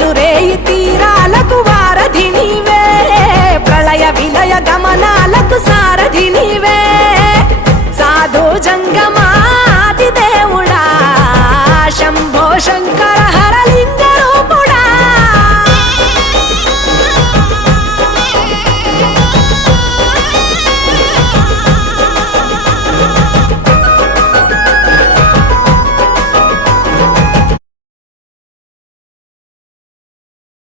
పగలు రేయి తీరాలకు వారధి నీవే ప్రళయ విలయ గమనాలకు సారథి నీవే సాధు జంగమా